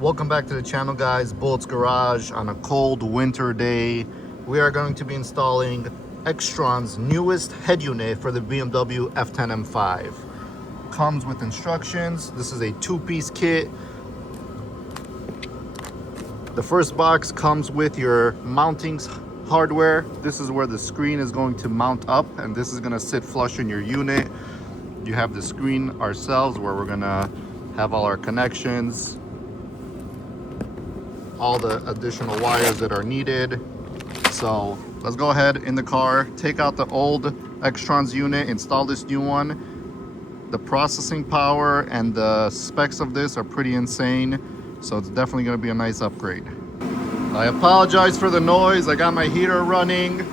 Welcome back to the channel, guys. Bullets Garage. On a cold winter day, we are going to be installing XTRON's newest head unit for the BMW F10 M5. Comes with instructions. This is a two-piece kit. The first box comes with your mounting hardware. This is where the screen is going to mount up, and this is going to sit flush in your unit. You have the screen ourselves where we're going to have all our connections, all the additional wires that are needed. So let's go ahead in the car, take out the old XTRONS unit, install this new one. The processing power and the specs of this are pretty insane, so it's definitely going to be a nice upgrade. I apologize for the noise. I got my heater running,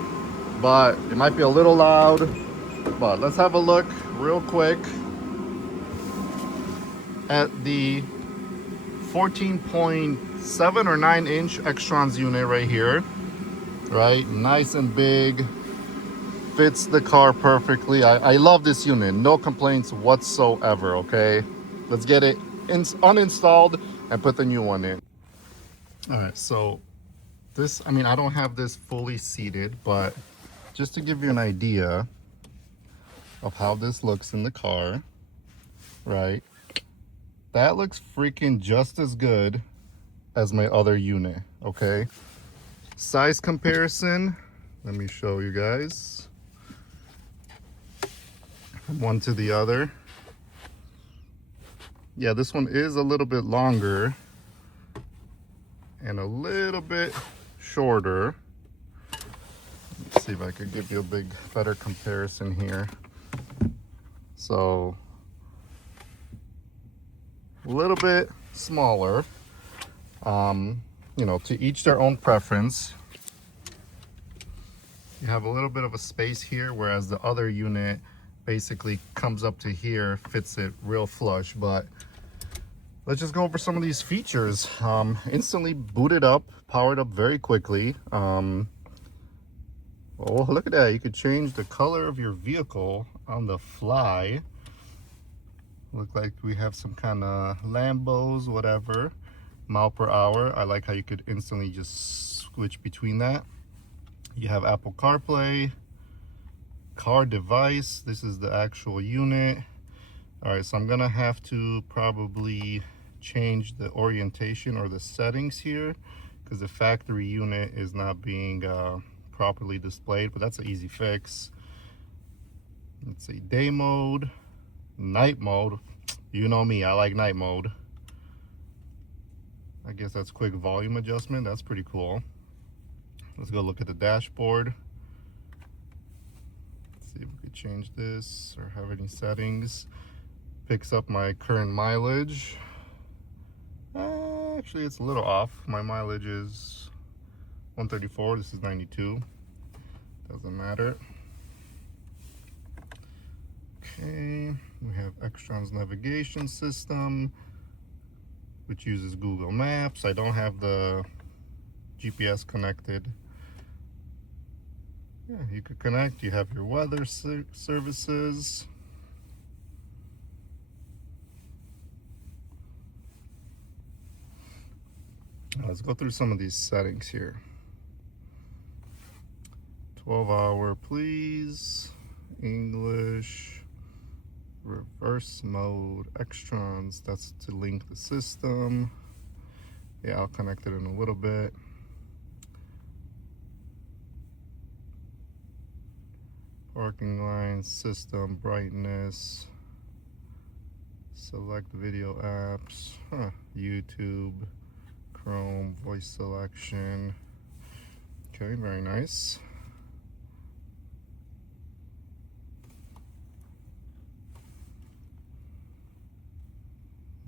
but it might be a little loud. But let's have a look real quick at the 14.7 or 9 inch XTRONS unit right here. Right, nice and big, fits the car perfectly. I love this unit, no complaints whatsoever. Okay, let's get it uninstalled and put the new one in. All right, so this, I mean, I don't have this fully seated, but just to give you an idea of how this looks in the car, right? That looks freaking just as good as my other unit, okay? Size comparison, let me show you guys. From one to the other. Yeah, this one is a little bit longer and a little bit shorter. Let's see if I could give you a better comparison here. So, a little bit smaller. You know, to each their own preference. You have a little bit of a space here, whereas the other unit basically comes up to here, fits it real flush. But let's just go over some of these features. Instantly booted up, powered up very quickly. Oh, look at that. You could change the color of your vehicle on the fly. Look like we have some kind of Lambos, whatever. Mile per hour. I like how you could instantly just switch between that. You have Apple CarPlay, car device. This is the actual unit. All right, so I'm gonna have to probably change the orientation or the settings here because the factory unit is not being properly displayed, but that's an easy fix. Let's see, day mode, night mode. You know me, I like night mode. I guess that's quick volume adjustment. That's pretty cool. Let's go look at the dashboard. Let's see if we could change this or have any settings. Picks up my current mileage. Actually, it's a little off. My mileage is 134. This is 92. Doesn't matter. Okay, we have XTRONS navigation system, which uses Google Maps. I don't have the GPS connected. Yeah, you could connect. You have your weather services. Let's go through some of these settings here. 12-hour, please. English. Reverse mode. XTRONS, that's to link the system. Yeah, I'll connect it in a little bit. Parking line, system, brightness. Select video apps. YouTube, Chrome, voice selection. Okay, very nice.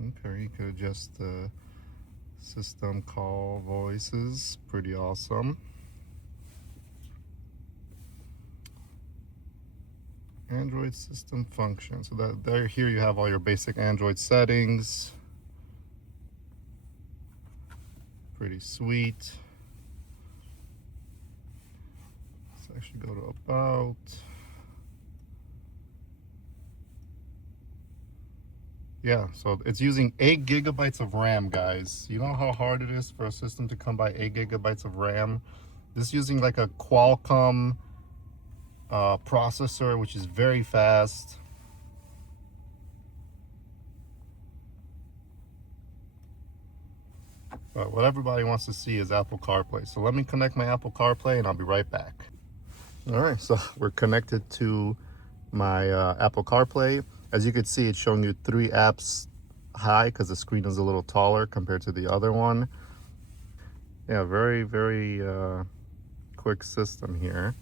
Okay, you could adjust the system call voices. Pretty awesome. Android system function. So that there, here you have all your basic Android settings. Pretty sweet. Let's actually go to about. Yeah, so it's using 8 gigabytes of RAM, guys. You know how hard it is for a system to come by 8 gigabytes of RAM? This is using like a Qualcomm processor, which is very fast. But what everybody wants to see is Apple CarPlay. So let me connect my Apple CarPlay and I'll be right back. All right, so we're connected to my Apple CarPlay. As you can see, it's showing you 3 apps high because the screen is a little taller compared to the other one. Yeah, very, very quick system here.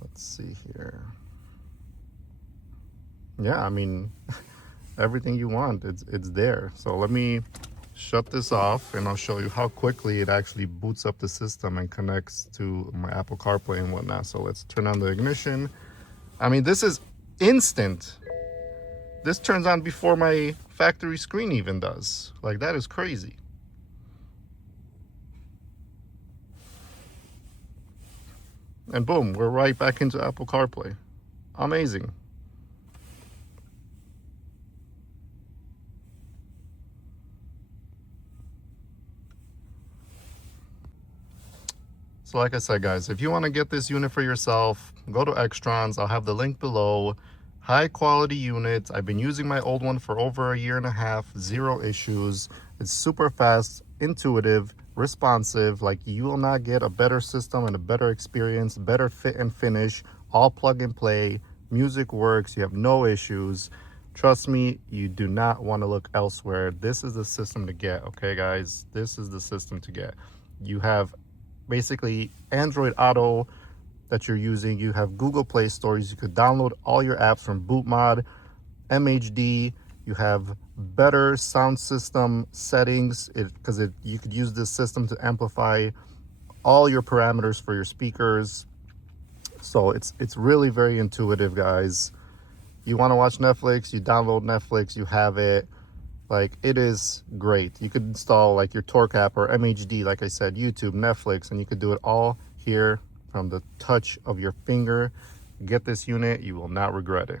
Let's see here. Yeah, I mean, everything you want, it's there. So let me shut this off and I'll show you how quickly it actually boots up the system and connects to my Apple CarPlay and whatnot. So let's turn on the ignition. I mean, this is instant. This turns on before my factory screen even does. Like, that is crazy. And boom, we're right back into Apple CarPlay. Amazing. So like I said, guys, if you want to get this unit for yourself, go to XTRONS. I'll have the link below. High quality unit. I've been using my old one for over 1.5 years, 0 issues. It's super fast, intuitive, responsive. Like, you will not get a better system and a better experience, better fit and finish, all plug and play. Music works, you have no issues. Trust me, you do not want to look elsewhere. This is the system to get, okay, guys? This is the system to get. You have basically Android Auto that you're using. You have Google Play Stores. You could download all your apps from BootMod, MHD. You have better sound system settings because you could use this system to amplify all your parameters for your speakers. So it's really very intuitive, guys. You want to watch Netflix, you download Netflix, you have it. Like, it is great. You could install like your Torque app or MHD, like I said, YouTube, Netflix, and you could do it all here from the touch of your finger. Get this unit, you will not regret it.